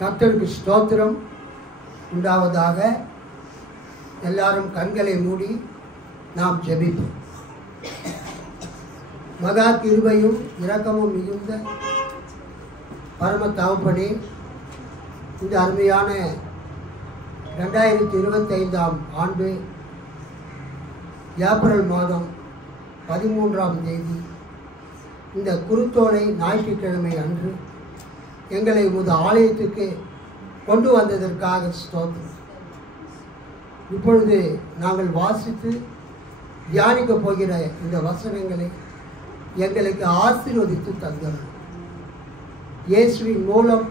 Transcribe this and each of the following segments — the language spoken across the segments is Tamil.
கர்த்தருக்கு ஸ்தோத்திரம் உண்டாவதாக. எல்லாரும் கண்களை மூடி நாம் ஜெபிப்போம். மகா கிருபையும் இரக்கமும் மிகுந்த பரம தகப்பனே, இந்த அருமையான 2025 ஆண்டு ஏப்ரல் மாதம் 13ஆம் தேதி இந்த குருத்தோலை ஞாயிற்றுக்கிழமை அன்று எங்களை உமது ஆலயத்துக்கு கொண்டு வந்ததற்காக ஸ்தோத்திரம். இப்பொழுது நாங்கள் வாசித்து தியானிக்கப் போகிற இந்த வசனங்களை எங்களுக்கு ஆசீர்வதித்து தந்தோம். இயேசுவின் மூலம்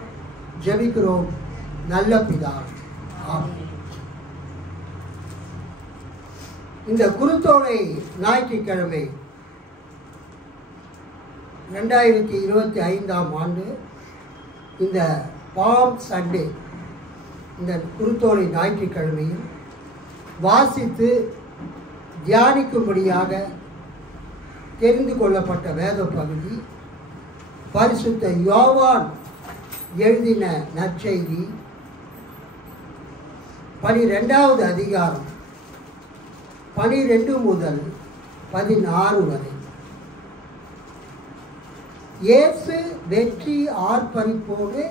ஜெபிக்கிறோம் நல்ல பிதாவே, ஆமென். இந்த குருத்தோலை ஞாயிற்றுக்கிழமை 2025 ஆண்டு இந்த பாம் சண்டே, இந்த குருத்தோலை ஞாயிற்றுக்கிழமையில் வாசித்து தியானிக்கும்படியாக தெரிந்து கொள்ளப்பட்ட வேத பகுதி பரிசுத்த யோவான் எழுதின நற்செய்தி 12வது அதிகாரம் 12 முதல் 16 வரை. இயேசு வெற்றி ஆர்ப்பரிப்போடு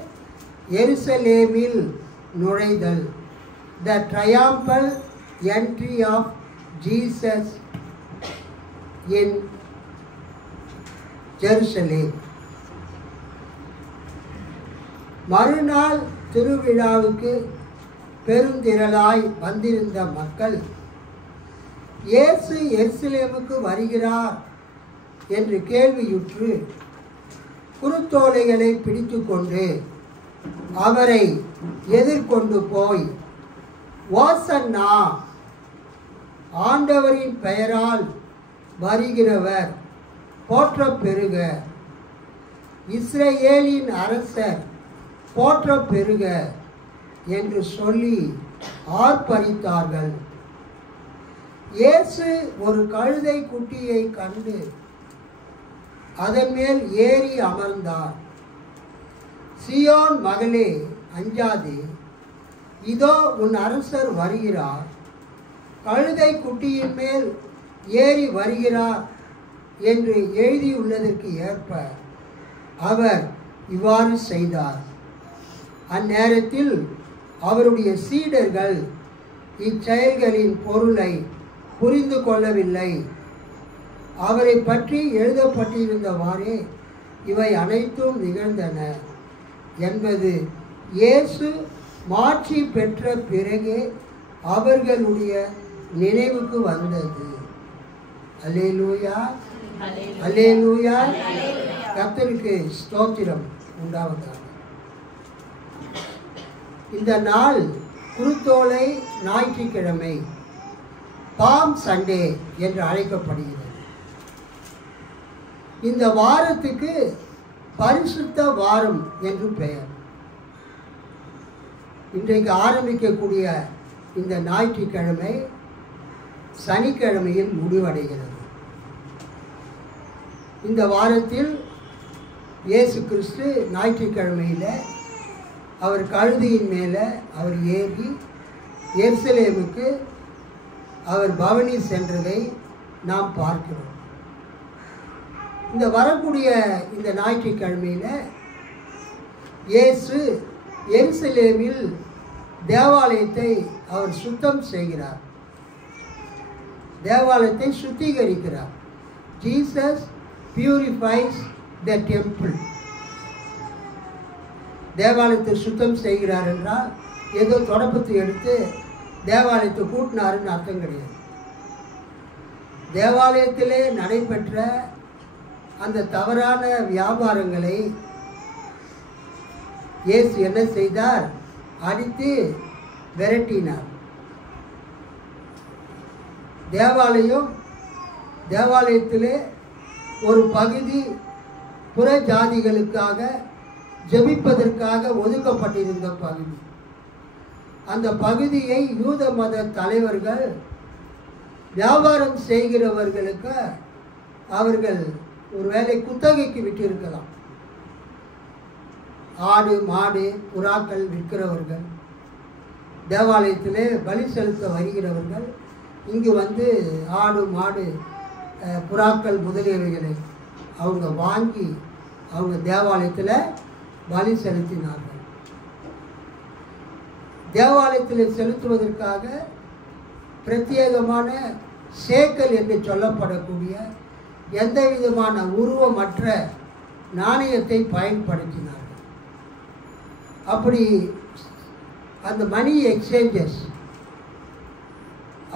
எருசலேமில் நுழைதல். The triumphal entry of Jesus in Jerusalem. மறுநாள் திருவிழாவுக்கு பெருந்திரளாய் வந்திருந்த மக்கள் இயேசு எருசலேமுக்கு வருகிறார் என்று கேள்வியுற்று குருத்தோலைகளை பிடித்து கொண்டு அவரை எதிர்கொண்டு போய், ஓசன்னா, ஆண்டவரின் பெயரால் வருகிறவர் போற்ற பெருக, இஸ்ரவேலின் அரசர் போற்ற பெருக என்று சொல்லி ஆர்ப்பரித்தார்கள். இயேசு ஒரு கழுதை குட்டியை கண்டு அதன் மேல் ஏறி அமர்ந்தார். சீயோன் மகளே, அஞ்சாதே, இதோ உன் அரசர் வருகிறார், கழுதை குட்டியின் மேல் ஏறி வருகிறார் என்று எழுதியுள்ளதற்கு ஏற்ப அவர் இவ்வாறு செய்தார். அந்நேரத்தில் அவருடைய சீடர்கள் இச்செயல்களின் பொருளை புரிந்து கொள்ளவில்லை. அவரை பற்றி எழுதப்பட்டிருந்தவாறே இவை அனைத்தும் நிகழ்ந்தன என்பது இயேசு மாட்சி பெற்ற பிறகே அவர்களுடைய நினைவுக்கு வந்தது. அல்லேலூயா, அல்லேலூயா. கர்த்தருக்கு ஸ்தோத்திரம் உண்டாவதாக. இந்த நாள் குருத்தோலை ஞாயிற்றுக்கிழமை, பாம் சண்டே என்று அழைக்கப்படுகிறது. இந்த வாரத்துக்கு பரிசுத்த வாரம் என்று பெயர். இன்றைக்கு ஆரம்பிக்கக்கூடிய இந்த ஞாயிற்றுக்கிழமை சனிக்கிழமையில் முடிவடைகிறது. இந்த வாரத்தில் இயேசு கிறிஸ்து ஞாயிற்றுக்கிழமையில் அவர் கழுதையின் மேலே அவர் ஏறி எருசலேமுக்கு அவர் பவனி சென்றதை நாம் பார்க்கிறோம். இந்த வரக்கூடிய இந்த ஞாயிற்றுக்கிழமையில் இயேசு எருசலேமில் தேவாலயத்தை அவர் சுத்தம் செய்கிறார், தேவாலயத்தை சுத்திகரிக்கிறார். Jesus purifies the temple. தேவாலயத்தை சுத்தம் செய்கிறார் என்றால் ஏதோ தொடப்பத்தை எடுத்து தேவாலயத்தை கூட்டினாருன்னு அர்த்தம் கிடையாது. தேவாலயத்திலே நடைபெற்ற அந்த தவறான வியாபாரங்களை இயேசு என்ன செய்தார்? அடித்து விரட்டினார். தேவாலயத்திலே ஒரு பகுதி புற ஜாதிகளுக்காக ஜெபிப்பதற்காக ஒதுக்கப்பட்டிருந்த பகுதி. அந்த பகுதியை யூத மத தலைவர்கள் வியாபாரம் செய்கிறவர்களுக்கு அவர்கள் ஒருவேளை குத்தகைக்கு விட்டிருக்கலாம். ஆடு மாடு புறாக்கள் விற்கிறவர்கள், தேவாலயத்திலே பலி செலுத்த வருகிறவர்கள் இங்கு வந்து ஆடு மாடு புறாக்கள் முதலியவைகளை அவங்க வாங்கி அவங்க தேவாலயத்தில் பலி செலுத்தினார்கள். தேவாலயத்தில் செலுத்துவதற்காக பிரத்யேகமான சேக்கல் என்று சொல்லப்படக்கூடிய எந்த விதமான உருவமற்ற நாணயத்தை பயன்படுத்தினார்கள். அப்படி அந்த மணி எக்ஸ்சேஞ்சஸ்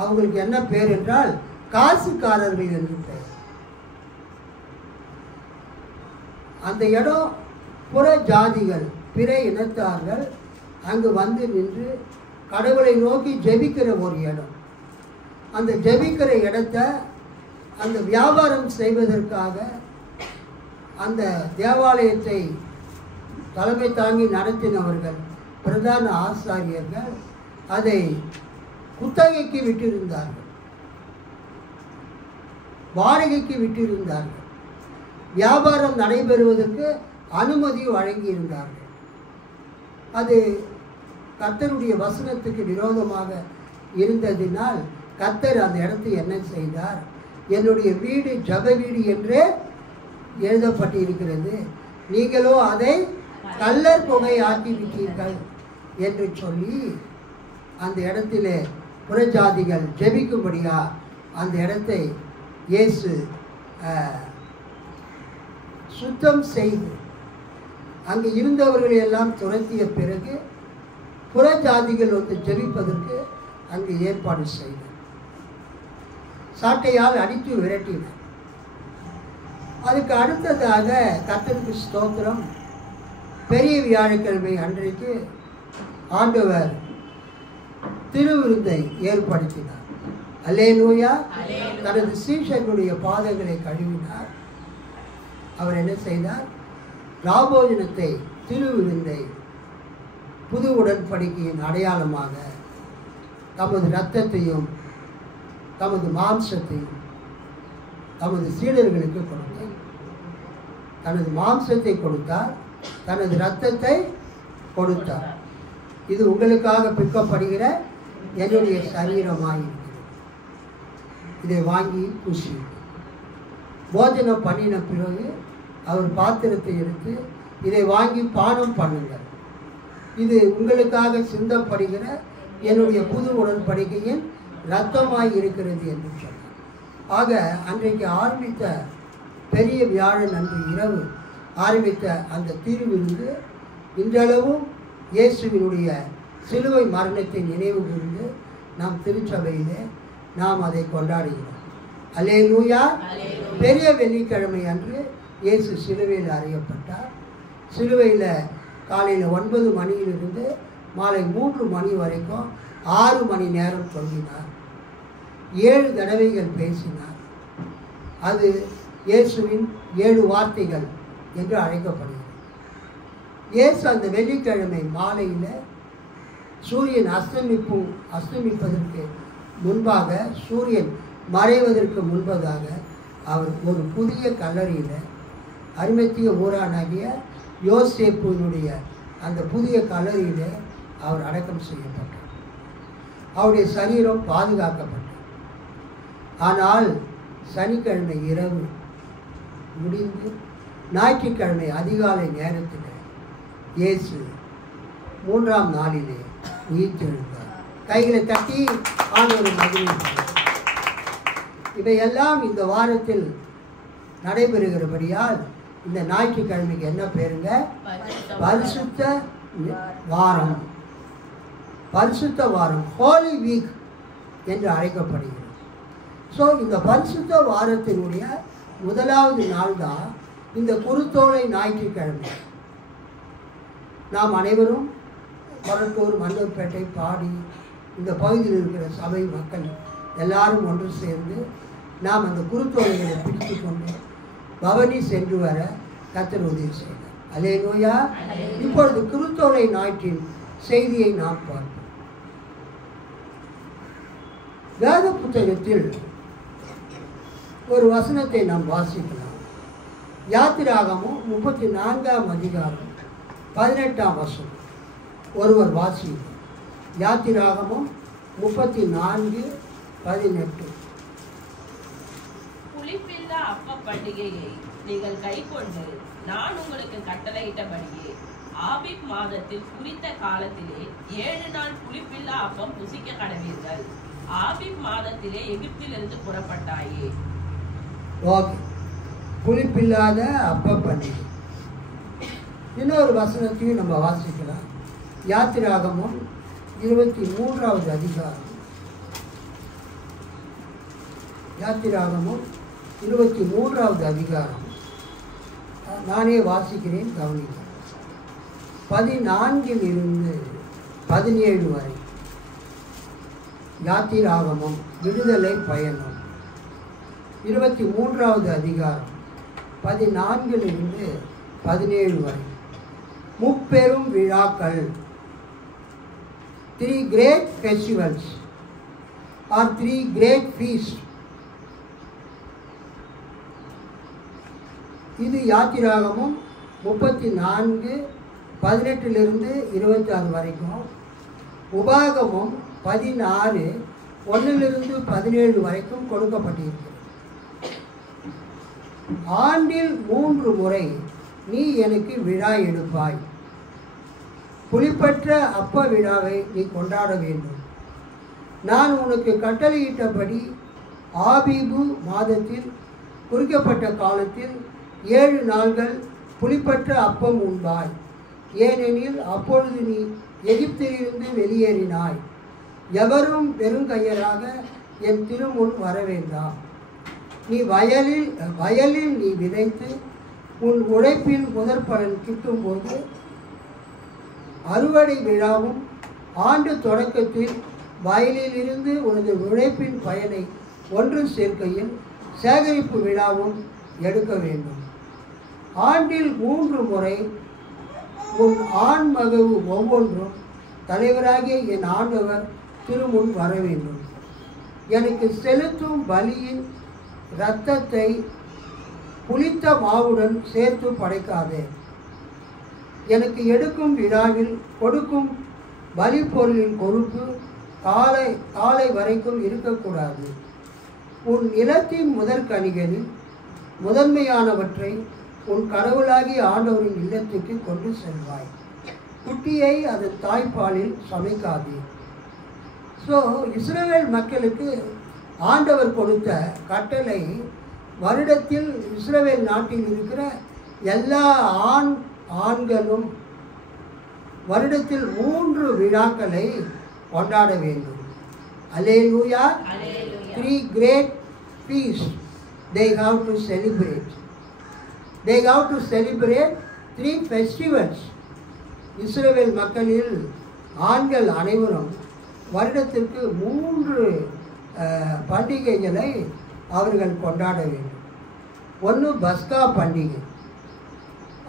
அவங்களுக்கு என்ன பேர் என்றால் காசுக்காரர்கள் என்று பெயர். அந்த இடம் புற ஜாதிகள் பிற இனத்தார்கள் அங்கு வந்து நின்று கடவுளை நோக்கி ஜெபிக்கிற ஒரு இடம். அந்த ஜெபிக்கிற இடத்தை அந்த வியாபாரம் செய்வதற்காக அந்த தேவாலயத்தை தலைமை தாங்கி நடத்தினவர்கள் பிரதான ஆசாரியர்கள் அதை குத்தகைக்கு விட்டிருந்தார்கள், வாடகைக்கு விட்டிருந்தார்கள், வியாபாரம் நடைபெறுவதற்கு அனுமதி வழங்கியிருந்தார்கள். அது கர்த்தருடைய வசனத்துக்கு விரோதமாக இருந்ததினால் கர்த்தர் அந்த இடத்தை என்ன செய்தார், என்னுடைய வீடு ஜப வீடு என்றே எழுதப்பட்டிருக்கிறது, நீங்களோ அதை கள்ளர் புகை ஆக்கி விட்டீர்கள் என்று சொல்லி அந்த இடத்திலே புறஜாதிகள் ஜெபிக்கும்படியா அந்த இடத்தை இயேசு சுத்தம் செய்து அங்கு இருந்தவர்களை எல்லாம் துரத்திய பிறகு புறஜாதிகள் வந்து ஜெபிப்பதற்கு அங்கு ஏற்பாடு செய்தார். சாட்டையால் அடித்து விரட்டினார். அதுக்கு அடுத்ததாக கர்த்தருக்கு ஸ்தோத்திரம், பெரிய வியாழக்கிழமை அன்றைக்கு ஆண்டவர் திருவிருந்தை ஏற்படுத்தினார். அல்லேலூயா. தனது சீஷர்களுடைய பாதங்களை கழுவினார். அவர் என்ன செய்தார், ராபோஜனத்தை திருவிருந்தை புது உடன்படிக்கையின் அடையாளமாக தமது இரத்தத்தையும் தமது மாம்சத்தையும் தமது சீடர்களுக்கு கொடுத்தார். தனது மாம்சத்தை கொடுத்தார், தனது இரத்தத்தை கொடுத்தார். இது உங்களுக்காக பிற்கப்படுகிற என்னுடைய சரீரமாயிருக்கிறது, இதை வாங்கி புசி. போஜனம் பண்ணின பிறகு அவர் பாத்திரத்தை எடுத்து இதை வாங்கி பானம் பண்ணுங்கள், இது உங்களுக்காக சிந்தப்படுகிற என்னுடைய புது உடன்படிக்கையின் இரத்தமாய் இருக்கிறது என்று சொன்னார். ஆக அன்றைக்கு ஆரம்பித்த பெரிய வியாழன் அன்று இரவு ஆரம்பித்த அந்த திருவிருந்து இன்றளவும் இயேசுவினுடைய சிலுவை மரணத்தை நினைவு கூர்ந்து நாம் திருச்சபையிலே நாம் அதை கொண்டாடுகிறோம். அல்லேலூயா. பெரிய வெள்ளிக்கிழமை அன்று இயேசு சிலுவையில் அறையப்பட்டார். சிலுவையில் காலையில் 9 மணியிலிருந்து மாலை 3 மணி வரைக்கும் 6 மணி நேரம் தொங்கினார். 7 தடவைகள் பேசினார். அது இயேசுவின் 7 வார்த்தைகள் என்று அழைக்கப்படுகிறது. இயேசு அந்த வெள்ளிக்கிழமை மாலையில் சூரியன் அஸ்தமிப்பதற்கு முன்பாக, சூரியன் மறைவதற்கு முன்பதாக அவர் ஒரு புதிய கல்லறையில் அரிமத்திய ஊரானாகிய யோசேப்புனுடைய அந்த புதிய கல்லறையில் அவர் அடக்கம் செய்யப்பட்டார். அவருடைய சரீரம் பாதுகாக்கப்பட்டது. ஆனால் சனிக்கிழமை இரவு முடிந்து ஞாயிற்றுக்கிழமை அதிகாலை நேரத்தில் இயேசு 3ஆம் நாளிலே உயிர்த்தெழுந்தார். கைகளை தட்டி ஆண்டவரை மகிழ்ந்தார். இவையெல்லாம் இந்த வாரத்தில் நடைபெறுகிறபடியால் இந்த ஞாயிற்றுக்கிழமைக்கு என்ன பேருங்க, பரிசுத்த வாரம். பரிசுத்த வாரம், ஹோலி வீக் என்று அழைக்கப்படுகிறது. ஸோ இந்த பரிசுத்த வாரத்தினுடைய முதலாவது நாள் தான் இந்த குருத்தோலை ஞாயிற்றுக்கிழமை. நாம் அனைவரும் கொரட்டூர், மண்டபப்பேட்டை, பாடி இந்த பகுதியில் இருக்கிற சபை மக்கள் எல்லாரும் ஒன்று சேர்ந்து நாம் அந்த குருத்தோலைகளை பிடித்து கொண்டு பவனி சென்று வர கர்த்தர் உதவி செய்தார். அல்லேலூயா. இப்பொழுது குருத்தோலை ஞாயிற்றின் செய்தியை நாம் பார்ப்போம். வேத புத்தகத்தில் ஒரு வசனத்தை நாம் வாசிக்கலாம். யாத்திராகமும் 34ஆம் அதிகாரம் 18ஆம் வசனம் ஒருவர் வாசி. யாத்திராகமம் 34:18. புளிப்பில்லா அப்ப பண்டிகையை நீங்கள் கைக்கொண்டு நான் உங்களுக்கு கட்டளையிட்டபடியே ஆபீப் மாதத்தில் குறித்த காலத்திலே 7 நாள் புளிப்பில்லா அப்பம் புசிக்க கடவீர்கள். ஆபீப் மாதத்திலே எகிப்திலிருந்து புறப்பட்டாயே. ஓகே, புளிப்பில்லாத அப்ப பண்டிகை. இன்னொரு வசனத்தையும் நம்ம வாசிக்கலாம். யாத்திராகமம் 23வது அதிகாரம். யாத்திராகமம் 23வது அதிகாரம். நானே வாசிக்கிறேன், கவனிக்கிறேன். 14 to 17 வரை. யாத்திராகமம் விடுதலை பயணம் 23வது அதிகாரம் 14 to 17 வரை. முப்பெரும் விழாக்கள், 3 great festivals or 3 great feasts. இது யாத்திராகமம் 34:18 to 26 வரைக்கும். உபாகமம் 16:1 to 17 வரைக்கும் கொடுக்கப்பட்டிருக்கிறது. ஆண்டில் 3 முறை நீ எனக்கு விழா எடுப்பாய். புளிப்பற்ற அப்ப விழாவை நீ கொண்டாட வேண்டும். நான் உனக்கு கட்டளையிட்டபடி ஆபீபு மாதத்தில் குறிக்கப்பட்ட காலத்தில் 7 நாள்கள் புளிப்பற்ற அப்பம் உண்பாய். ஏனெனில் அப்பொழுது நீ எகிப்திலிருந்து வெளியேறினாய். எவரும் பெருங்கையராக என் திருமுன் வர வேண்டாம். நீ வயலில் நீ விதைத்து உன் உழைப்பின் முதற் பலன் கிட்டும்போது அறுவடை விழாவும் ஆண்டு தொடக்கத்தில் வயலில் இருந்து உனது உழைப்பின் பயனை ஒன்று சேர்க்கையில் சேகரிப்பு விழாவும் எடுக்க வேண்டும். ஆண்டில் 3 முறை உன் ஆண் மகவு ஒவ்வொன்றும் தலைவராகிய என் ஆண்டவர் திருமுன் வர வேண்டும். எனக்கு செலுத்தும் பலியின் இரத்தத்தை புளித்த மாவுடன் சேர்த்து படைக்காதே. எனக்கு எடுக்கும் விழாவில் கொடுக்கும் பலி பொருளின் கொழுப்பு காலை வரைக்கும் இருக்கக்கூடாது. உன் நிலத்தின் முதற்கனிகளில் முதன்மையானவற்றை உன் கடவுளாகிய ஆண்டவரின் இல்லத்துக்கு கொண்டு செல்வாய். குட்டியை அதன் தாய்ப்பாலில் சமைக்காதே. ஸோ இஸ்ரவேல் மக்களுக்கு ஆண்டவர் கொடுத்த கட்டளை, வருடத்தில் இஸ்ரவேல் நாட்டில் இருக்கிற எல்லா ஆண்களும் வருடத்தில் 3 விழாக்களை கொண்டாட வேண்டும். அல்லேலூயா. 3 great feasts they have to celebrate. They have to celebrate 3 festivals. இஸ்ரவேல் மக்களில் ஆண்கள் அனைவரும் வருடத்திற்கு 3 பண்டிகைகளை அவர்கள் கொண்டாட வேண்டும். ஒன்று பஸ்கா பண்டிகை,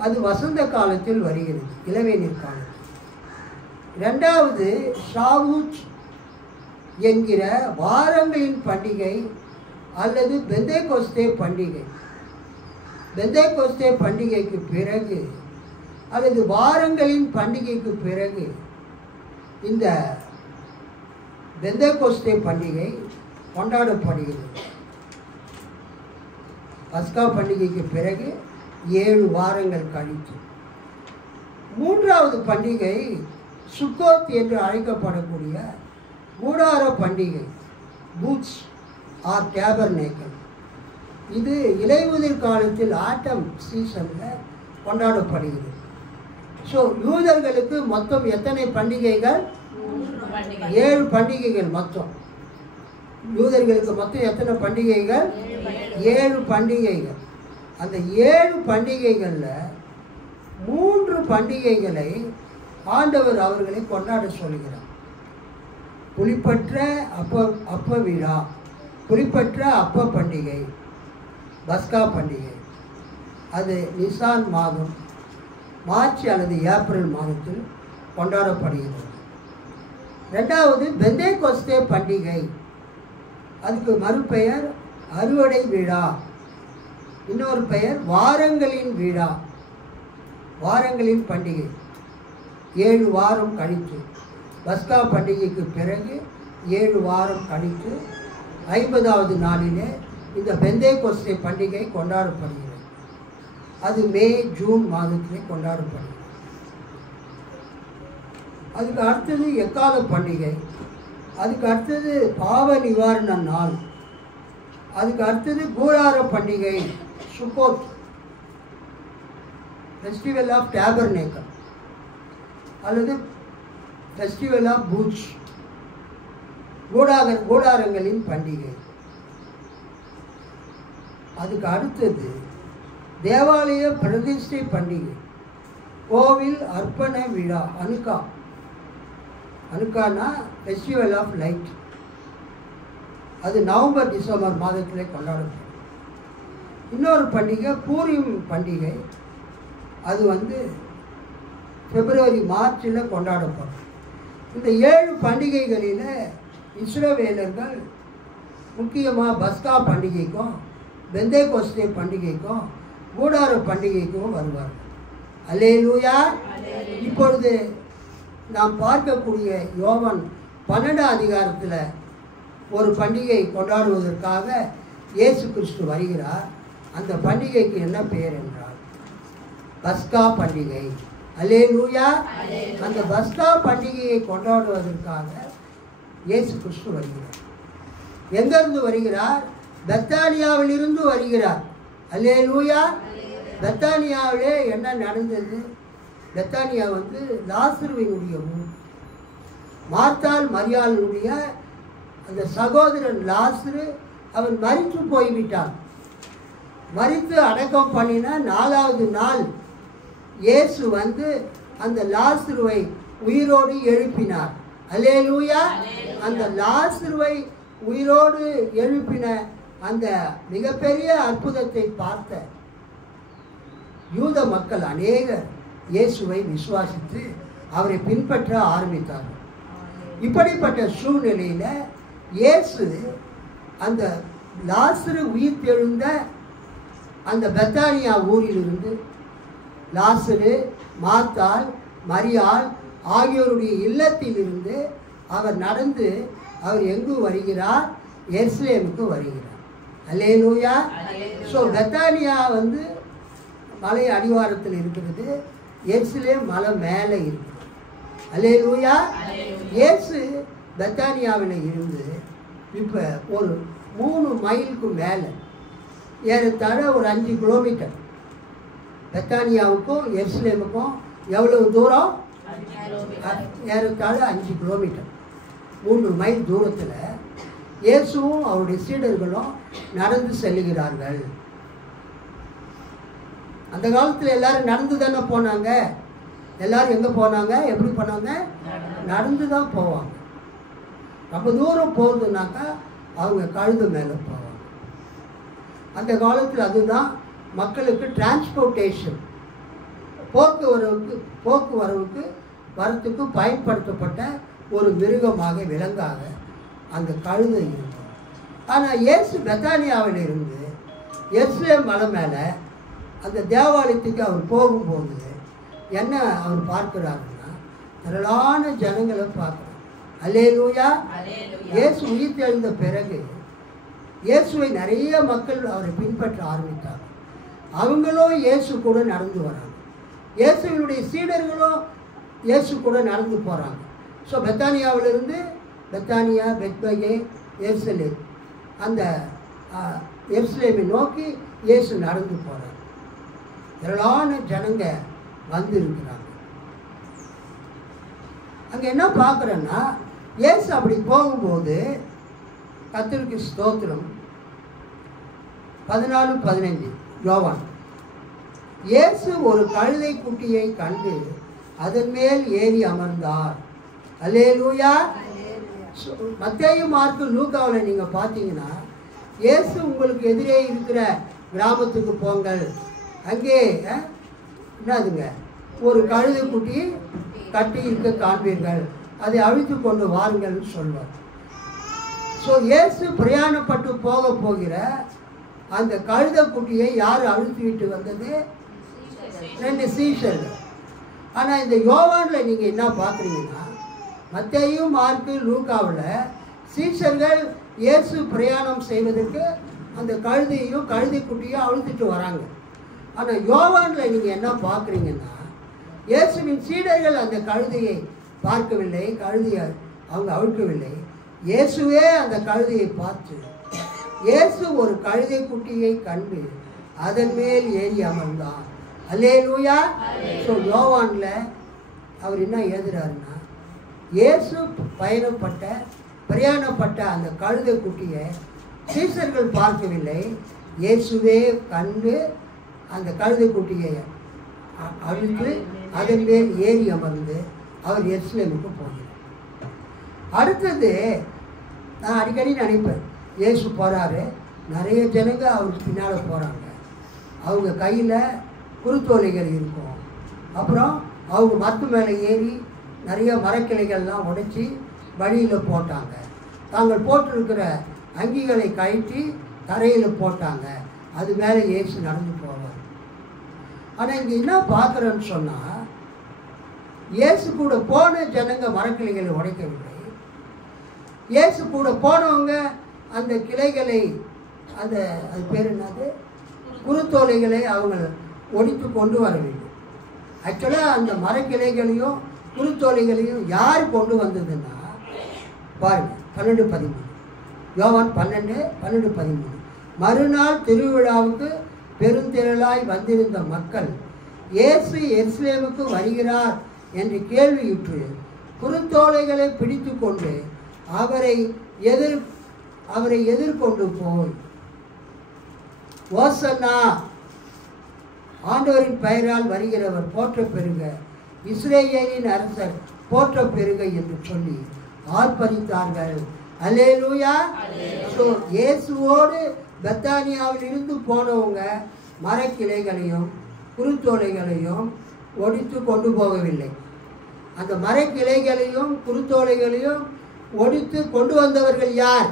அது வசந்த காலத்தில் வருகிறது, இளவேநீர் காலத்தில். 2வது ஷாவூத் என்கிற வாரங்களின் பண்டிகை அல்லது பெந்தேகோஸ்தே பண்டிகை. பெந்தேகோஸ்தே பண்டிகைக்கு பிறகு அல்லது வாரங்களின் பண்டிகைக்கு பிறகு இந்த பெந்தேகோஸ்தே பண்டிகை கொண்டாடப்படுகிறது. பஸ்கா பண்டிகைக்கு பிறகு 7 வாரங்கள் கழித்து. 3வது பண்டிகை சுக்கோத் என்று அழைக்கப்படக்கூடிய கூடார பண்டிகை, பூட்ஸ் ஆர் டேபர்நேக்கல். இது இலையுதிர் காலத்தில் ஆட்டம் சீசனில் கொண்டாடப்படுகிறது. ஸோ யூதர்களுக்கு மொத்தம் எத்தனை பண்டிகைகள்? 7 பண்டிகைகள் மொத்தம். யூதர்களுக்கு மொத்தம் எத்தனை பண்டிகைகள்? 7 பண்டிகைகள். அந்த 7 பண்டிகைகளில் 3 பண்டிகைகளை ஆண்டவர் அவர்களை கொண்டாட சொல்கிறார். புளிப்பற்ற அப்ப விழா, புளிப்பற்ற அப்ப பண்டிகை, பஸ்கா பண்டிகை. அது நிசான் மாதம், மார்ச் அல்லது ஏப்ரல் மாதத்தில் கொண்டாடப்படுகிறது. 2வது பெந்தேகோஸ்தே பண்டிகை, அதுக்கு மறுபெயர் அறுவடை விழா, இன்னொரு பெயர் வாரங்களின் விழா, வாரங்களின் பண்டிகை. 7 வாரம் கழித்து, பஸ்கா பண்டிகைக்கு பிறகு 7 வாரம் கழித்து 50வது நாளிலே இந்த பெந்தேகொஸ்தே பண்டிகை கொண்டாடப்படுகிறது. அது மே ஜூன் மாதத்திலே கொண்டாடப்படுகிறது. அதுக்கு அடுத்தது எக்கால பண்டிகை, அதுக்கு அடுத்தது பாவ நிவாரண நாள், அதுக்கு அடுத்தது கூடார பண்டிகை சுக்கோத், ஃபெஸ்டிவல் ஆஃப் டேபர்னேக்கல் அல்லது ஃபெஸ்டிவல் ஆஃப் பூச், கூடாரங்களின் பண்டிகை. அதுக்கு அடுத்தது தேவாலய பிரதிஷ்டை பண்டிகை, கோவில் அர்ப்பண விழா, அனுக்கானா ஃபெஸ்டிவல் ஆஃப் லைட். அது நவம்பர் டிசம்பர் மாதத்திலே கொண்டாடப்படும். இன்னொரு பண்டிகை பூரிம் பண்டிகை, அது பிப்ரவரி மார்ச்சில் கொண்டாடப்படும். இந்த 7 பண்டிகைகளில் இஸ்ரவேலர்கள் முக்கியமாக பஸ்கா பண்டிகைக்கும் பெந்தேகொஸ்தே பண்டிகைக்கும் கூடார பண்டிகைக்கும் வருவார்கள். அல்லேலூயா. இப்பொழுது நாம் பார்க்கக்கூடிய யோவான் 12 அதிகாரத்தில் ஒரு பண்டிகை கொண்டாடுவதற்காக இயேசு கிறிஸ்து வருகிறார். அந்த பண்டிகைக்கு என்ன பெயர் என்றால் பஸ்கா பண்டிகை. அல்லேலூயா. அந்த பஸ்கா பண்டிகையை கொண்டாடுவதற்காக இயேசு கிறிஸ்து வருகிறார். எங்கிருந்து வருகிறார்? பெத்தானியாவிலிருந்து வருகிறார். அல்லேலூயா. பெத்தானியாவிலே என்ன நடந்தது? பெத்தானியா லாசருவினுடைய ஊர். மார்த்தாள் மரியாளுடைய அந்த சகோதரன் லாசரு அவன் மரித்து போய்விட்டான். மரித்து அடக்கம் பண்ணின 4வது நாள் இயேசு அந்த லாசருவை உயிரோடு எழுப்பினார். அல்லேலூயா. அந்த லாசருவை உயிரோடு எழுப்பின அந்த மிகப்பெரிய அற்புதத்தை பார்த்த யூத மக்கள் அநேகர் இயேசுவை விசுவாசித்து அவரை பின்பற்ற ஆரம்பித்தார்கள். இப்படிப்பட்ட சூழ்நிலையில் இயேசு அந்த லாசரு உயிர் தெழுந்த அந்த பெத்தானியா ஊரிலிருந்து லாசரு, மார்த்தாள், மரியாள் ஆகியோருடைய இல்லத்திலிருந்து அவர் நடந்து அவர் எங்கு வருகிறார்? எருசலேமுக்கு வருகிறார். அல்லேலூயா. ஸோ பெத்தானியா மலை அடிவாரத்தில் இருக்கிறது, எருசலேம் மலை மேலே இருக்குது. அல்லேலூயா. இயேசு பெத்தானியாவில் இருந்து இப்போ ஒரு 3 மைலுக்கு மேலே ஏறத்தாழ ஒரு 5 கிலோமீட்டர். பெத்தானியாவுக்கும் எருசலேமுக்கும் எவ்வளவு தூரம்? ஏறத்தாழ 5 கிலோமீட்டர், 3 மைல் தூரத்தில் இயேசுவும் அவருடைய சீடர்களும் நடந்து செல்லுகிறார்கள். அந்த காலத்தில் எல்லாரும் நடந்து தானே போனாங்க. எல்லாரும் எங்கே போனாங்க? எப்படி போனாங்க? நடந்து தான் போவாங்க. ரொம்ப தூரம் போகிறதுனாக்கா அவங்க கழுது மேலே போவாங்க. அந்த காலத்தில் அதுதான் மக்களுக்கு டிரான்ஸ்போர்ட்டேஷன், போக்குவரவுக்கு வரத்துக்கு பயன்படுத்தப்பட்ட ஒரு மிருகமாக, விலங்காக அந்த கழுதை இருக்கும். ஆனால் இயேசு பெத்தானியாவில் இருந்து எருசலேம் மலை மேலே அந்த தேவாலயத்துக்கு அவர் போகும்போது என்ன அவர் பார்க்கிறாருன்னா திரளான ஜனங்களை பார்க்குறார். அல்லேலூயா. இயேசு உயிர் தெழுந்த பிறகு இயேசுவை நிறைய மக்கள் அவரை பின்பற்ற ஆரம்பித்தார். அவங்களும் இயேசு கூட நடந்து வராங்க. இயேசுவினுடைய சீடர்களும் இயேசு கூட நடந்து போகிறாங்க. ஸோ பெத்தானியாவிலிருந்து பெத்தானியா, பெத்பகே, எருசலேம், அந்த எருசலேமை நோக்கி இயேசு நடந்து போகிறார். திரளான ஜனங்க இருக்கிறாங்க. அங்கே என்ன பார்க்குறேன்னா இயேசு அப்படி போகும்போது கர்த்தருக்கு ஸ்தோத்திரம் 14:15 யோவான், இயேசு ஒரு கழுதை குட்டியை கண்டு அதன் மேல் ஏறி அமர்ந்தார். அல்லேலூயா. மத்தேயு, மார்க்கு, லூக்காவில் நீங்கள் பார்த்தீங்கன்னா இயேசு உங்களுக்கு எதிரே இருக்கிற கிராமத்துக்கு போங்கள், அங்கே என்னதுங்க ஒரு கழுதை குட்டி கட்டி இருக்க காண்பீர்கள், அதை அழித்து கொண்டு வாருங்கள்னு சொல்வார். ஸோ இயேசு பிரயாணப்பட்டு போகிற அந்த கழுதை குட்டியை யார் அழித்து விட்டு வந்தது? 2 சீஷர்கள். ஆனால் இந்த யோவானில் நீங்கள் என்ன பார்க்குறீங்கன்னா, மத்தேயு, மார்க்கு, லூக்காவில் சீஷர்கள் இயேசு பிரயாணம் செய்வதற்கு அந்த கழுதையும் கழுதைக்குட்டியும் அழுத்துட்டு வராங்க. ஆனால் யோவானில் நீங்கள் என்ன பார்க்குறீங்கன்னா, இயேசுவின் சீடர்கள் அந்த கழுதையை பார்க்கவில்லை, கழுதையை அவங்க அவிழ்க்கவில்லை. இயேசுவே அந்த கழுதையை பார்த்து, இயேசு ஒரு கழுதை குட்டியை கண்டு அதன் மேல் ஏறி அமர்ந்தான். அல்லேலூயா. ஸோ யோவானில் அவர் என்ன எழுதுறாருன்னா, இயேசு பிரயாணப்பட்ட அந்த கழுதை குட்டியை சீசர்கள் பார்க்கவில்லை, இயேசுவே கண்டு அந்த கழுதை குட்டியை அழுத்து அதன் மேல் ஏறி அமர்ந்து அவர் எருசலேமுக்கு போகிறார். அடுத்தது நான் அடிக்கடி நினைப்பேன், இயேசு போகிறாரு, நிறைய ஜனங்க அவருக்கு பின்னால் போகிறாங்க. அவங்க கையில் குருத்தோலைகள் இருக்கும். அப்புறம் அவங்க மரத்து மேலே ஏறி நிறைய மரக்கிளைகள்லாம் உடைச்சி வழியில் போட்டாங்க. தாங்கள் போட்டிருக்கிற அங்கிகளை கழட்டி தரையில் போட்டாங்க. அது மேலே இயேசு நடந்து போவார். ஆனால் இங்கே என்ன பார்க்குறேன்னு சொன்னால், இயேசு கூட போன ஜனங்க மரக்கிளைகளை உடைக்கவில்லை. இயேசு கூட போனவங்க அந்த கிளைகளை, அது பேர் என்னது, குருத்தோலைகளை அவங்க ஒடித்து கொண்டு வர வேண்டும். ஆக்சுவலாக அந்த மரக்கிளைகளையும் குருத்தோலைகளையும் யார் கொண்டு வந்ததுன்னா, பாருங்கள் 12:13, யோவான் 12:13. மறுநாள் திருவிழாவுக்கு பெருந்திரளாய் வந்திருந்த மக்கள் இயேசு எருசலேமுக்கு வருகிறார் என்று கேள்வியுற்று குருத்தோலைகளை பிடித்து கொண்டு அவரை எதிர்கொண்டு போய், ஓசன்னா, ஆண்டவரின் பெயரால் வருகிறவர் போற்ற பெருக, இஸ்ரேலின் அரசர் போற்ற பெருக என்று சொல்லி ஆர்ப்பரித்தார்கள். அல்லேலூயா. ஸோ இயேசுவோடு பெத்தானியாவில் இருந்து போனவங்க மரக்கிளைகளையும் குருத்தோலைகளையும் ஒடித்து கொண்டு போகவில்லை. அந்த மரக்கிளைகளையும் குருத்தோலைகளையும் ஒடித்து கொண்டு வந்தவர்கள் யார்?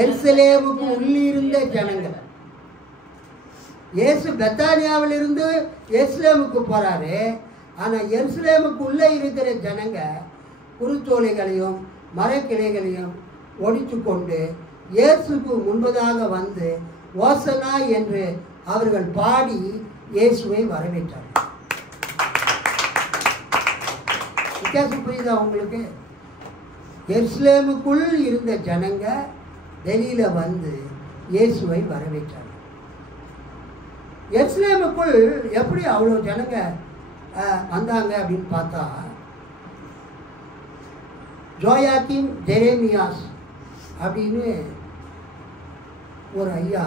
எருசலேமுக்கு உள்ளிருந்த ஜனங்கள். இயேசு பெத்தானியாவில் இருந்து எருசலேமுக்கு போறாரு. ஆனால் எருசலேமுக்கு உள்ளே இருக்கிற ஜனங்க குருத்தோலைகளையும் மரக்கிளைகளையும் ஒடித்து கொண்டு இயேசுக்கு முன்பதாக வந்து ஓசனா என்று அவர்கள் பாடி இயேசுவை வரவேற்றார்கள். வித்தியாசம் புரியுதா உங்களுக்கு? எருசலேமுக்குள் இருந்த ஜனங்க வெளியில வந்து இயேசுவை வரவேற்றார்கள். எருசலேமுக்குள் எப்படி அவ்வளோ ஜனங்க வந்தாங்க அப்படின்னு பார்த்தா, ஜோயாக்கிம் ஜெரேமியாஸ் அப்படின்னு ஒரு ஐயா,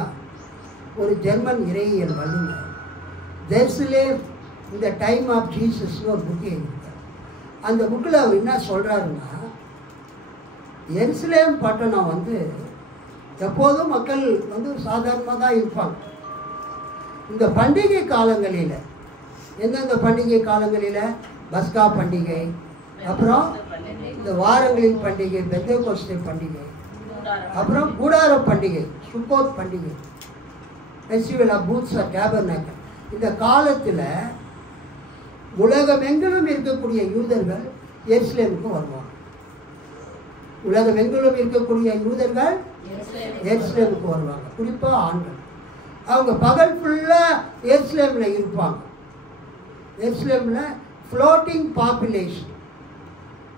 ஒரு ஜெர்மன் இறையியல் வல்லுநர், ஜெருசலேம் இந்த டைம் ஆஃப் ஜீசஸ்னு ஒரு புக்கு எழுதியிருக்கார். அந்த புக்கில் அவர் என்ன சொல்கிறாருன்னா, எருசலேம் பட்டணம் வந்து எப்போதும் மக்கள் வந்து சாதாரணமாக தான் இருப்பாங்க. இந்த பண்டிகை காலங்களில், எந்தெந்த பண்டிகை காலங்களில், பஸ்கா பண்டிகை, அப்புறம் இந்த வாரங்களின் பண்டிகை, பெந்தேகோஸ்தே பண்டிகை, அப்புறம் கூடார பண்டிகை, சுக்கோத் பண்டிகை, ஃபெஸ்டிவல் ஆஃப் பூத்ஸ் ஆஃப் டேபர்னேக்கல், இந்த காலத்தில் உலகமெங்கிலும் இருக்கக்கூடிய யூதர்கள் எருசலேமுக்கு வருவாங்க. உலகமெங்கிலும் இருக்கக்கூடிய யூதர்கள் எருசலேமுக்கு வருவாங்க. குறிப்பாக ஆண்கள். அவங்க பகல் ஃபுல்லாக எருசலேமில் இருப்பாங்க. எருசலேமில் ஃப்ளோட்டிங் பாப்புலேஷன்.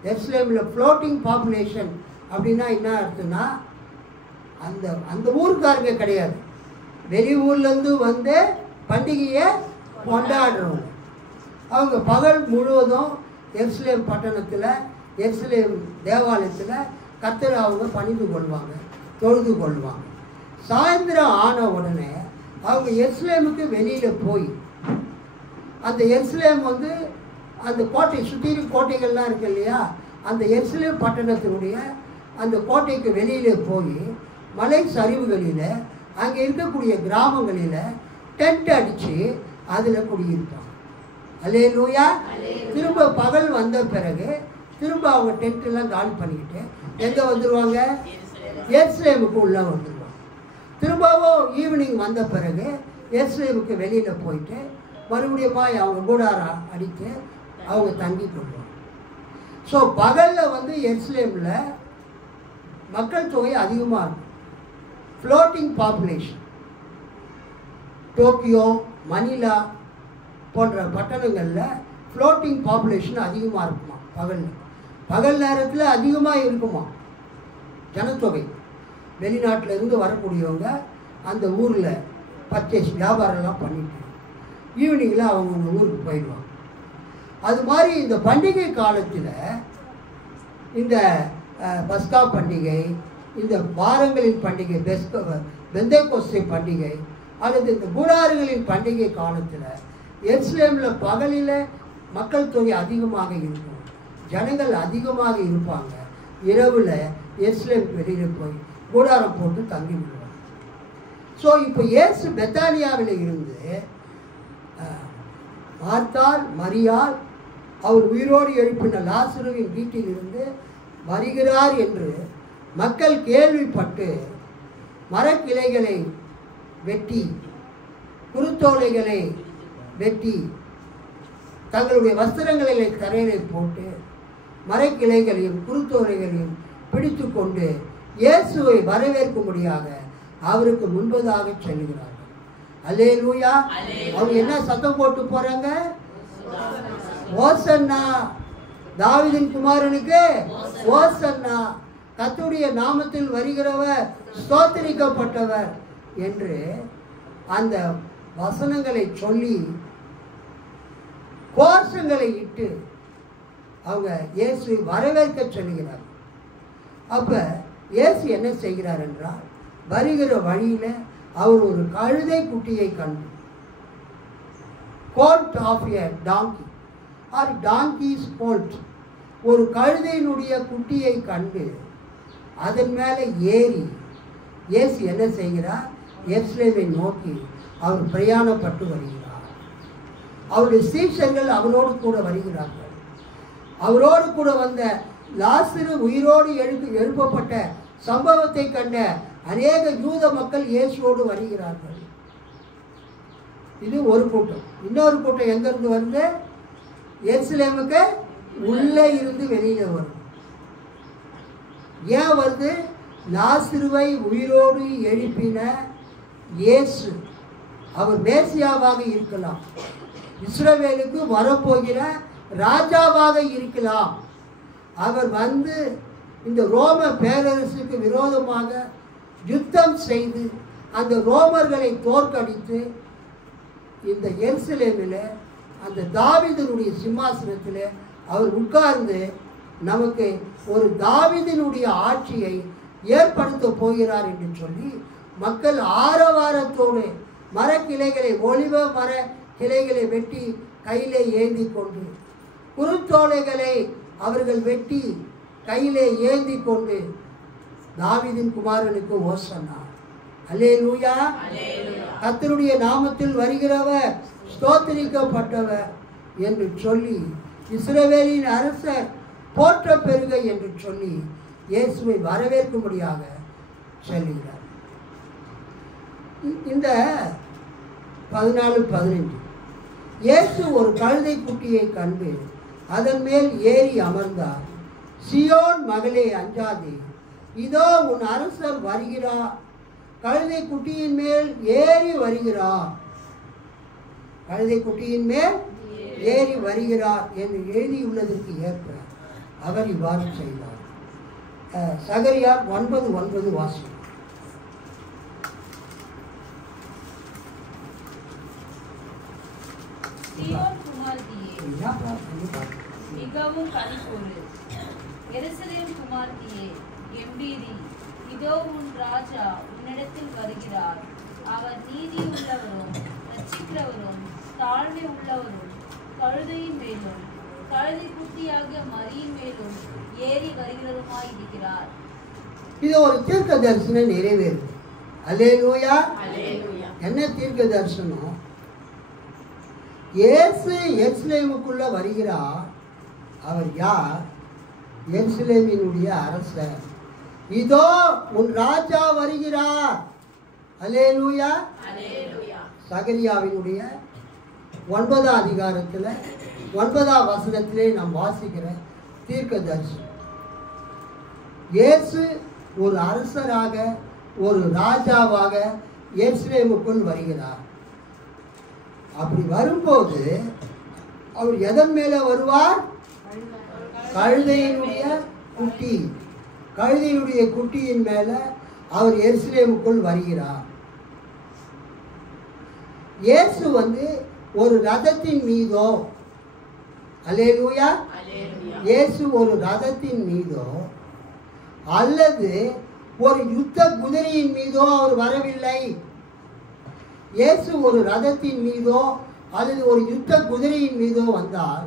எருசலேமில் ஃப்ளோட்டிங் பாப்புலேஷன் அப்படின்னா என்ன அர்த்தம்னா, அந்த ஊருக்காரங்க கிடையாது, வெளியூர்லேருந்து வந்து பண்டிகையை கொண்டாடுறவங்க. அவங்க பகல் முழுவதும் எருசலேம் பட்டணத்தில், எருசலேம் தேவாலயத்தில் கர்த்தரை அவங்க பணிந்து கொள்வாங்க, தொழுது கொள்வாங்க. சாயந்தரம் ஆன உடனே அவங்க எருசலேமுக்கு வெளியில் போய், அந்த எருசலேம் வந்து அந்த கோட்டை சுற்றி கோட்டைகள்லாம் இருக்கு இல்லையா, அந்த எருசலேம் பட்டணத்தினுடைய அந்த கோட்டைக்கு வெளியிலே போய் மலை சரிவுகளில் அங்கே இருக்கக்கூடிய கிராமங்களில் டென்ட் அடித்து அதில் குடியிருப்பாங்க. அல்லேலூயா. திரும்ப பகல் வந்த பிறகு திரும்ப அவங்க டென்ட்டெல்லாம் காலி பண்ணிக்கிட்டு எங்கே வந்துடுவாங்க? எருசலேமுக்கு உள்ளே வந்துடுவாங்க. திரும்பவும் ஈவினிங் வந்த பிறகு எருசலேமுக்கு வெளியில் போயிட்டு மறுபடியும் அவங்க கூடாரம் அடித்து அவங்க தங்கி கொள்வாங்க. ஸோ பகலில் வந்து எருசலேமில் மக்கள் தொகை அதிகமாக இருக்கும். Floating population. டோக்கியோ, மணிலா போன்ற பட்டணங்களில் ஃப்ளோட்டிங் பாப்புலேஷன் அதிகமாக இருக்குமா பகலில். பகல் நேரத்தில் அதிகமாக இருக்குமா ஜனத்தொகை. வெளிநாட்டிலேருந்து வரக்கூடியவங்க அந்த ஊரில் பர்ச்சேஸ் வியாபாரம்லாம் பண்ணிட்டு ஈவினிங்கில் அவங்க ஊருக்கு போயிடுவாங்க. அது மாதிரி இந்த பண்டிகை காலத்தில் இந்த பஸ்கா பண்டிகை, இந்த வாரங்களின் பண்டிகை, பெந்தேகோஸ்தே பண்டிகை அல்லது இந்த கூடாரங்களின் பண்டிகை காலத்தில் எருசலேமில் பகலில் மக்கள் தொகை அதிகமாக இருக்கும், ஜனங்கள் அதிகமாக இருப்பாங்க. இரவில் எருசலேம் வெளியில் போய் கூடாரம் போட்டு தங்கி விடுவாங்க. ஸோ இப்போ இயேசு பெத்தானியாவில் இருந்து மார்த்தாள், மரியாள், அவர் உயிரோடு எழுப்பின லாசருவின் வீட்டில் இருந்து வருகிறார் என்று மக்கள் கேள்விப்பட்டு மரக்கிளைகளை வெட்டி, குருத்தோலைகளை வெட்டி, தங்களுடைய வஸ்திரங்களை தரையிலே போட்டு மரக்கிளைகளையும் குருத்தோலைகளையும் பிடித்து கொண்டு இயேசுவை வரவேற்கும்படியாக அவருக்கு முன்பதாக செல்கிறார்கள். அல்லேலூயா. அவங்க என்ன சத்தம் போட்டு போறாங்க? ஓசன்னா, தாவீதின் குமாரனுக்கு ஓசன்னா, கர்த்தருடைய நாமத்தில் வருகிறவர் ஸ்தோத்திரிக்கப்பட்டவர் என்று அந்த வசனங்களை சொல்லி கோஷங்களை இட்டு அவங்க இயேசு வரவேற்க சொல்கிறார். அப்ப இயேசு என்ன செய்கிறார் என்றால், வருகிற வழியில அவர் ஒரு கழுதை குட்டியை கண்டு, colt of a donkey or donkeys colt, ஒரு கழுதையினுடைய குட்டியை கண்டு அதன் மேலே ஏறி இயேசு என்ன செய்கிறார்? எருசலேமை நோக்கி அவர் பிரயாணப்பட்டு வருகிறார். அவருடைய சீஷர்கள் அவரோடு கூட வருகிறார்கள். அவரோடு கூட வந்த லாசரு உயிரோடு எழுப்பப்பட்ட சம்பவத்தை கண்ட அநேக யூத மக்கள் இயேசுவோடு வருகிறார்கள். இது ஒரு கூட்டம். இன்னொரு கூட்டம் எங்கிருந்து வருது? எருசலேமுக்கு உள்ளே இருந்து வெளியில வரும். ஏன் வருது? லாசருவை உயிரோடு எழுப்பின இயேசு அவர் மேசியாவாக இருக்கலாம், இஸ்ரவேலுக்கு வரப்போகிற ராஜாவாக இருக்கலாம். அவர் வந்து இந்த ரோம பேரரசுக்கு விரோதமாக யுத்தம் செய்து அந்த ரோமர்களை தோற்கடித்து இந்த எருசலேமில் அந்த தாவீதினுடைய சிம்மாசனத்தில் அவர் உட்கார்ந்து நமக்கு ஒரு தாவீதினுடைய ஆட்சியை ஏற்படுத்த போகிறார் என்று சொல்லி மக்கள் ஆரவாரத்தோடு மரக்கிளைகளை, ஒலிவ மர கிளைகளை வெட்டி கையிலே ஏந்தி கொண்டு, குருத்தோலைகளை அவர்கள் வெட்டி கையிலே ஏந்தி கொண்டு தாவீதின் குமாரனுக்கு ஓசன்னா, அல்லேலூயா, கர்த்தருடைய நாமத்தில் வருகிறவர் ஸ்தோத்திரிக்கப்பட்டவர் என்று சொல்லி, இஸ்ரவேலின் அரசர் போற்ற பெருக என்று சொல்லி இயேசுவை வரவேற்கும்படியாக சொல்லுகிறார். இந்த 14-15 இயேசு ஒரு கழுதை குட்டியை கண்டு அதன் மேல் ஏறி அமர்ந்தார். சியோன் மகளே அஞ்சாதே, இதோ உன் அரசர் வருகிறார், கழுதை குட்டியின் மேல் ஏறி வருகிறார், கழுதை குட்டியின் மேல் ஏறி வருகிறார் என்று எழுதியுள்ளதற்கு ஏற்ப அவர் இவ்வாறு செய்தார். சகரியார் 9:9 வாசி. மிகவும் கனிகூறு, எருசலேம் குமாரத்தியே எம்பீரி, இதோ உன் ராஜா உன்னிடத்தில் வருகிறார், அவர் நீதி உள்ளவரும் ரட்சிக்கிறவரும் தாழ்மை உள்ளவரும் கழுதையின் மேலும் கழுதை குட்டியாக மரியின் மேலும் ஏறி வருகிறவருமாய் இருக்கிறார். இது ஒரு தீர்க்க தரிசனம் நிறைவேறுது. அல்லேலூயா. என்ன தீர்க்க தரிசனம்? இயேசு எருசலேமுக்குள்ள வருகிறார். அவர் யார்? எருசலேமினுடைய அரசர். இதோ உன் ராஜா வருகிறார். அல்லேலூயா. சகரியாவினுடைய 9ஆம் அதிகாரத்தில் 9ஆம் வசனத்திலே நாம் வாசிக்கிற தீர்க்கதரிசி. இயேசு ஒரு அரசராக, ஒரு ராஜாவாக எருசலேமுக்குள் வருகிறார். அப்படி வரும்போது அவர் எதன் மேலே வருவார்? கழுதையினுடைய குட்டி, கழுதையினுடைய குட்டியின் மேலே அவர் எருசலேமுக்குள் வருகிறார். இயேசு ஒரு ரதத்தின் மீதோ, அல்லேலூயா, இயேசு ஒரு ரதத்தின் மீதோ அல்லது ஒரு யுத்த குதிரையின் மீதோ அவர் வரவில்லை. இயேசு ஒரு ரதத்தின் மீதோ அல்லது ஒரு யுத்த குதிரையின் மீதோ வந்தால்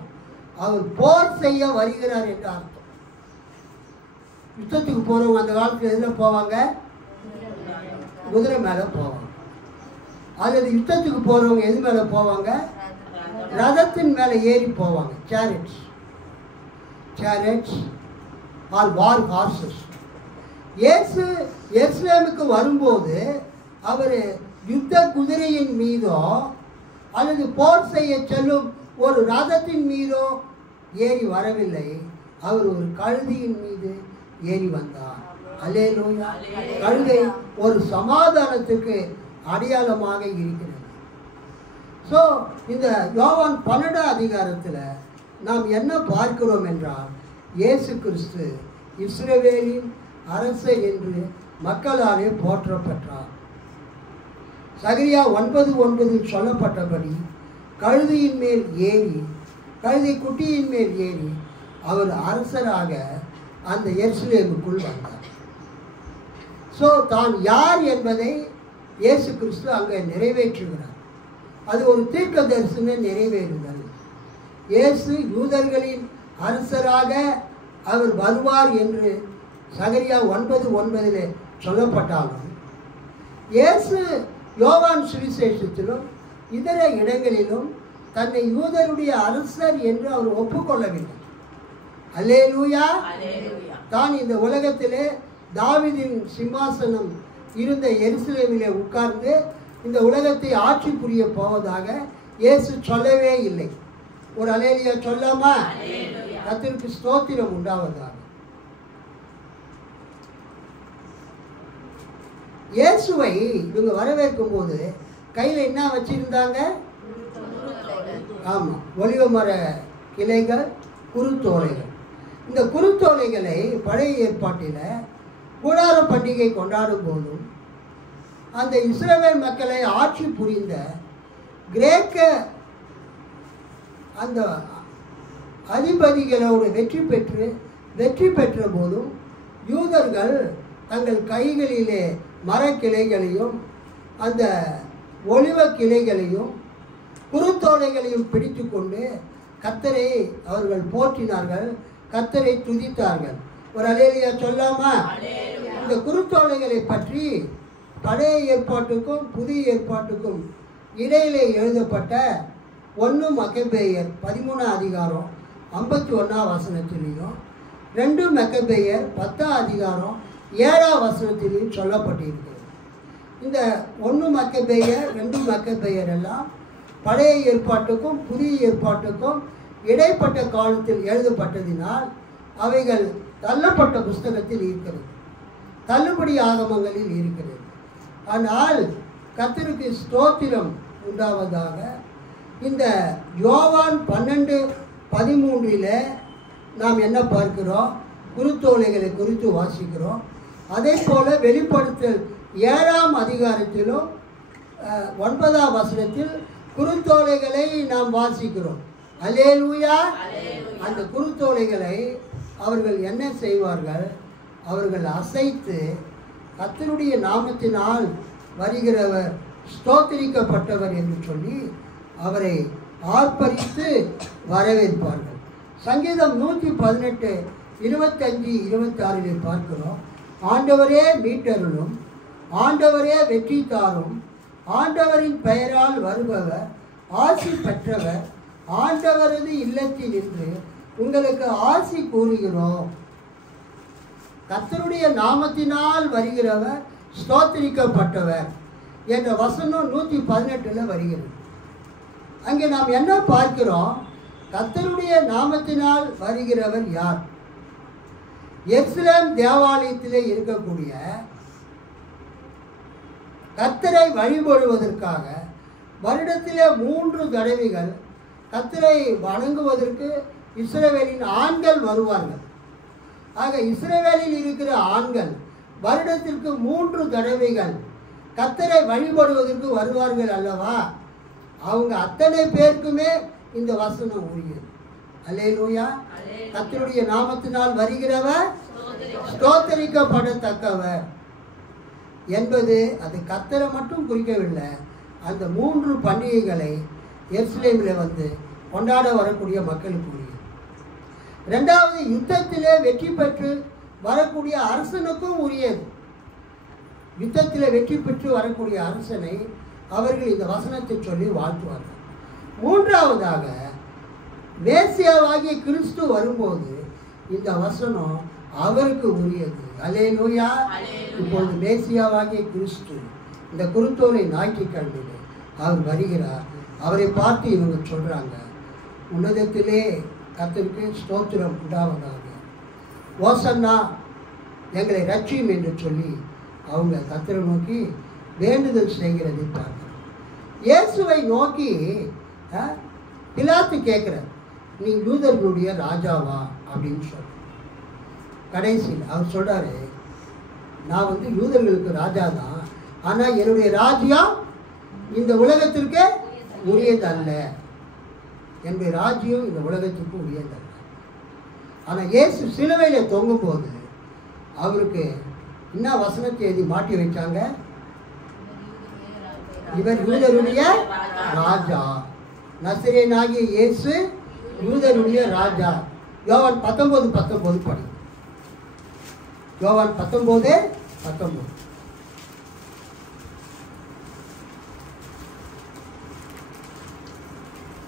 அவர் போர் செய்ய வருகிறார் என்று அர்த்தம். யுத்தத்துக்கு போறவங்க அந்த காலத்தில் எதில் போவாங்க? குதிரை மேலே போவாங்க. அல்லது யுத்தத்துக்கு போறவங்க எது மேலே போவாங்க? ரதத்தின் மேலே ஏறி போவாங்க. சேரிட்ஸ் ஆர் வார் ஹார்சஸ். இயேசு எருசலேமுக்கு வரும்போது அவர் யுத்த குதிரையின் மீதோ அல்லது போர் செய்ய செல்லும் ஒரு ரதத்தின் மீதோ ஏறி வரவில்லை. அவர் ஒரு கழுதையின் மீது ஏறி வந்தார். அல்லேலூயா. கழுதை ஒரு சமாதானத்துக்கு அடையாளமாக இருக்கிறது. ஸோ இந்த யோவான் 12ஆம் அதிகாரத்தில் நாம் என்ன பார்க்கிறோம் என்றால், இயேசு கிறிஸ்து இஸ்ரவேலின் அரசர் என்று மக்களாலே போற்றப்பட்டார். சகரியா 9:9 சொல்லப்பட்டபடி கழுதையின் மேல் ஏறி, கழுதை குட்டியின் மேல் ஏறி அவர் அரசராக அந்த எருசலேமுக்குள் வந்தார். ஸோ தான் யார் என்பதை இயேசு கிறிஸ்து அங்கே நிறைவேற்றுகிறார். அது ஒரு தீர்க்க தரிசன நிறைவேறுதல். இயேசு யூதர்களின் அரசராக அவர் வருவார் என்று சகரியா 9:9 சொல்லப்பட்டாலும், இயேசு யோவான் சுவிசேஷத்திலும் இதர இடங்களிலும் தன்னை யூதருடைய அரசர் என்று அவர் ஒப்புக்கொள்ளவில்லை. அல்லேலூயா. தான் இந்த உலகத்திலே தாவீதின் சிம்மாசனம் இருந்த எருசலேமிலே உட்கார்ந்து இந்த உலகத்தை ஆட்சி புரிய போவதாக இயேசு சொல்லவே இல்லை. ஒரு அல்லேலூயா சொல்லாமா? கர்த்தருக்கு ஸ்தோத்திரம் உண்டாவதாக. இயேசுவை இவங்க வரவேற்கும் போது கையில் என்ன வச்சிருந்தாங்க? ஆமாம், ஒலிவ மர கிளைகள், குருத்தோலைகள். இந்த குருத்தோலைகளை பழைய ஏற்பாட்டில் கூடார பண்டிகை கொண்டாடும் போதும் அந்த இஸ்ரவேல் மக்களை ஆட்சி புரிந்த கிரேக்க அந்த அதிபதிகளோடு வெற்றி பெற்ற போதும் யூதர்கள் தங்கள் கைகளிலே மரக்கிளைகளையும் அந்த ஒலிவ கிளைகளையும் குருத்தோலைகளையும் பிடித்து கொண்டு கர்த்தரை அவர்கள் போற்றினார்கள், கர்த்தரை துதித்தார்கள். ஒரு அல்லேலூயா சொல்லாமா? இந்த குருத்தோலைகளை பற்றி பழைய ஏற்பாட்டுக்கும் புதிய ஏற்பாட்டுக்கும் இடையிலே எழுதப்பட்ட 1 மக்கபேயர் 13ஆம் அதிகாரம் 51ஆம் வசனத்திலையும் 2 மக்கபேயர் 10ஆம் அதிகாரம் 7ஆம் வசனத்திலையும் சொல்லப்பட்டிருக்கிறது. இந்த 1 மக்கபேயர் 2 மக்கபேயர் எல்லாம் பழைய ஏற்பாட்டுக்கும் புதிய ஏற்பாட்டுக்கும் இடைப்பட்ட காலத்தில் எழுதப்பட்டதினால் அவைகள் தள்ளப்பட்ட புஸ்தகத்தில் இருக்கிறது, தள்ளுபடி ஆகமங்களில் இருக்கிறது. ஆனால் கர்த்தருக்கு ஸ்தோத்திரம் உண்டாவதாக. இந்த யோவான் 12:13 நாம் என்ன பார்க்கிறோம்? குருத்தோலைகளை குறித்து வாசிக்கிறோம். அதே போல வெளிப்படுத்தல் 7ஆம் அதிகாரத்திலும் 9ஆம் வசனத்தில் குருத்தோலைகளை நாம் வாசிக்கிறோம். அல்லேலூயா. அந்த குருத்தோலைகளை அவர்கள் என்ன செய்வார்கள்? அவர்கள் அசைத்து கர்த்தருடைய நாமத்தினால் வருகிறவர் ஸ்தோத்திரிக்கப்பட்டவர் என்று சொல்லி அவரை ஆர்ப்பரித்து வரவேற்பார்கள். சங்கீதம் 118 25 26 பார்க்கிறோம். ஆண்டவரே மீட்டருளும், ஆண்டவரே வெற்றி தாரும், ஆண்டவரின் பெயரால் வருபவர் ஆசி பெற்றவர், ஆண்டவரது இல்லத்தில் நின்று உங்களுக்கு ஆசி கூறுகிறோம். கர்த்தருடைய நாமத்தினால் வருகிறவர் ஸ்தோத்திரிக்கப்பட்டவர் என்ற வசனம் 118 வருகிறது. அங்கே நாம் என்ன பார்க்கிறோம்? கர்த்தருடைய நாமத்தினால் வருகிறவர் யார்? எருசலேம் தேவாலயத்திலே இருக்கக்கூடிய கர்த்தரை வழிபடுவதற்காக வருடத்திலே 3 தடவைகள் கர்த்தரை வணங்குவதற்கு இஸ்ரவேலின் ஆண்கள் வருவார்கள். ஆக இஸ்ரவேலில் இருக்கிற ஆண்கள் வருடத்திற்கு 3 தடவைகள் கர்த்தரை வழிபடுவதற்கு வருவார்கள் அல்லவா? அவங்க அத்தனை பேருக்குமே இந்த வசனம் உரியது. அல்லேலூயா. கர்த்தருடைய நாமத்தினால் வருகிறவர் ஸ்தோத்தரிக்கப்படத்தக்கவர் என்பது அது கர்த்தரை மட்டும் குறிக்கவில்லை. அந்த 3 பண்டிகைகளை எருசலேமில் வந்து கொண்டாட வரக்கூடிய மக்களுக்கு உரியது. 2வது, யுத்தத்திலே வெற்றி பெற்று வரக்கூடிய அரசனுக்கும் உரியது. யுத்தத்தில் வெற்றி பெற்று வரக்கூடிய அரசனை அவர்கள் இந்த வசனத்தை சொல்லி வாழ்த்துவார்கள். 3வதாக, மேசியாவாகிய கிறிஸ்து வரும்போது இந்த வசனம் அவருக்கு உரியது. அல்லேலூயா. இப்பொழுது மேசியாவாகிய கிறிஸ்து இந்த குருத்தோலை ஞாயிற்றுக்கிழமையிலே அவர் வருகிறார். அவரை பார்த்து இவங்க சொல்றாங்க, உன்னதத்திலே கர்த்தருக்கு ஸ்தோத்திரம் உண்டாவதாக, ஓசன்னா எங்களை ரட்சியும் என்று சொல்லி அவங்க கர்த்தரை நோக்கி வேண்டுதல் செய்கிறதை பார்க்கிறோம். இயேசுவை நோக்கி பிலாத்து கேட்கிறார், நீ யூதர்களுடைய ராஜாவா அப்படின்னு சொல்ற. கடைசியில் அவர் சொல்றாரு, நான் வந்து யூதர்களுக்கு ராஜா தான், ஆனால் என்னுடைய ராஜ்யம் இந்த உலகத்திற்கு உரியதல்ல. என்னுடைய ராஜ்யம் இந்த உலகத்திற்கு உரியதல்ல. ஆனால் இயேசு சிலுவையில் தொங்கும் போது அவருக்கு என்ன வசனத்தை எழுதி மாட்டி வைச்சாங்க? இவர் யூதருடைய ராஜா, நசரேயனாகிய இயேசு யூதருடைய ராஜா. யோவான் 19:19 படி. யோவான் 19:19.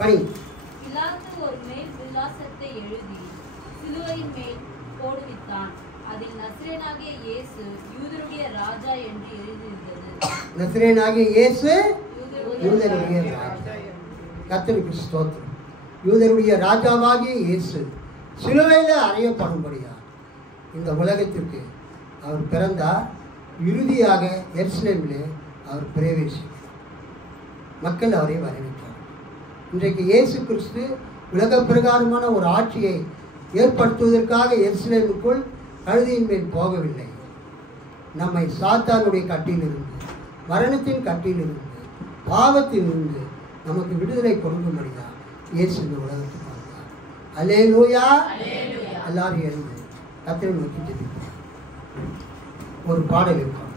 படி. பிலாத்து ஒரு மேல் விலாசத்தை எழுதி சிலுவையின் மேல் போடுவித்தான். அதில் நசரேயனாகிய இயேசு யூதருடைய ராஜா என்று எழுதியிருந்தது. நசரேயனாகிய இயேசு யூதருடைய ராஜா. கர்த்தருக்கு ஸ்தோத்திரம். யூதருடைய ராஜாவாகிய இயேசு சிலுவையில் அறையப்படும்படியா இந்த உலகத்திற்கு அவர் பிறந்தார். இறுதியாக எருசலேமிலே அவர் பிரவேசித்தார். மக்கள் அவரை வரவேற்றார். இன்றைக்கு இயேசு கிறிஸ்து உலக பிரகாரமான ஒரு ஆட்சியை ஏற்படுத்துவதற்காக எருசலேமுக்குள் கழுதையின் மேல் போகவில்லை. நம்மை சாத்தானுடைய கட்டிலிருந்து, மரணத்தின் கட்டிலிருந்து, பாவத்திலிருந்து நமக்கு விடுதலை கொடுக்கும்படிதான் இயேசு இந்த உலகத்துக்கு வந்தார். அல்லேலூயா. எல்லாரும் எழுந்து கர்த்தரை நோக்கி ஜெபிப்போம். ஒரு பாடல் இருக்கும்.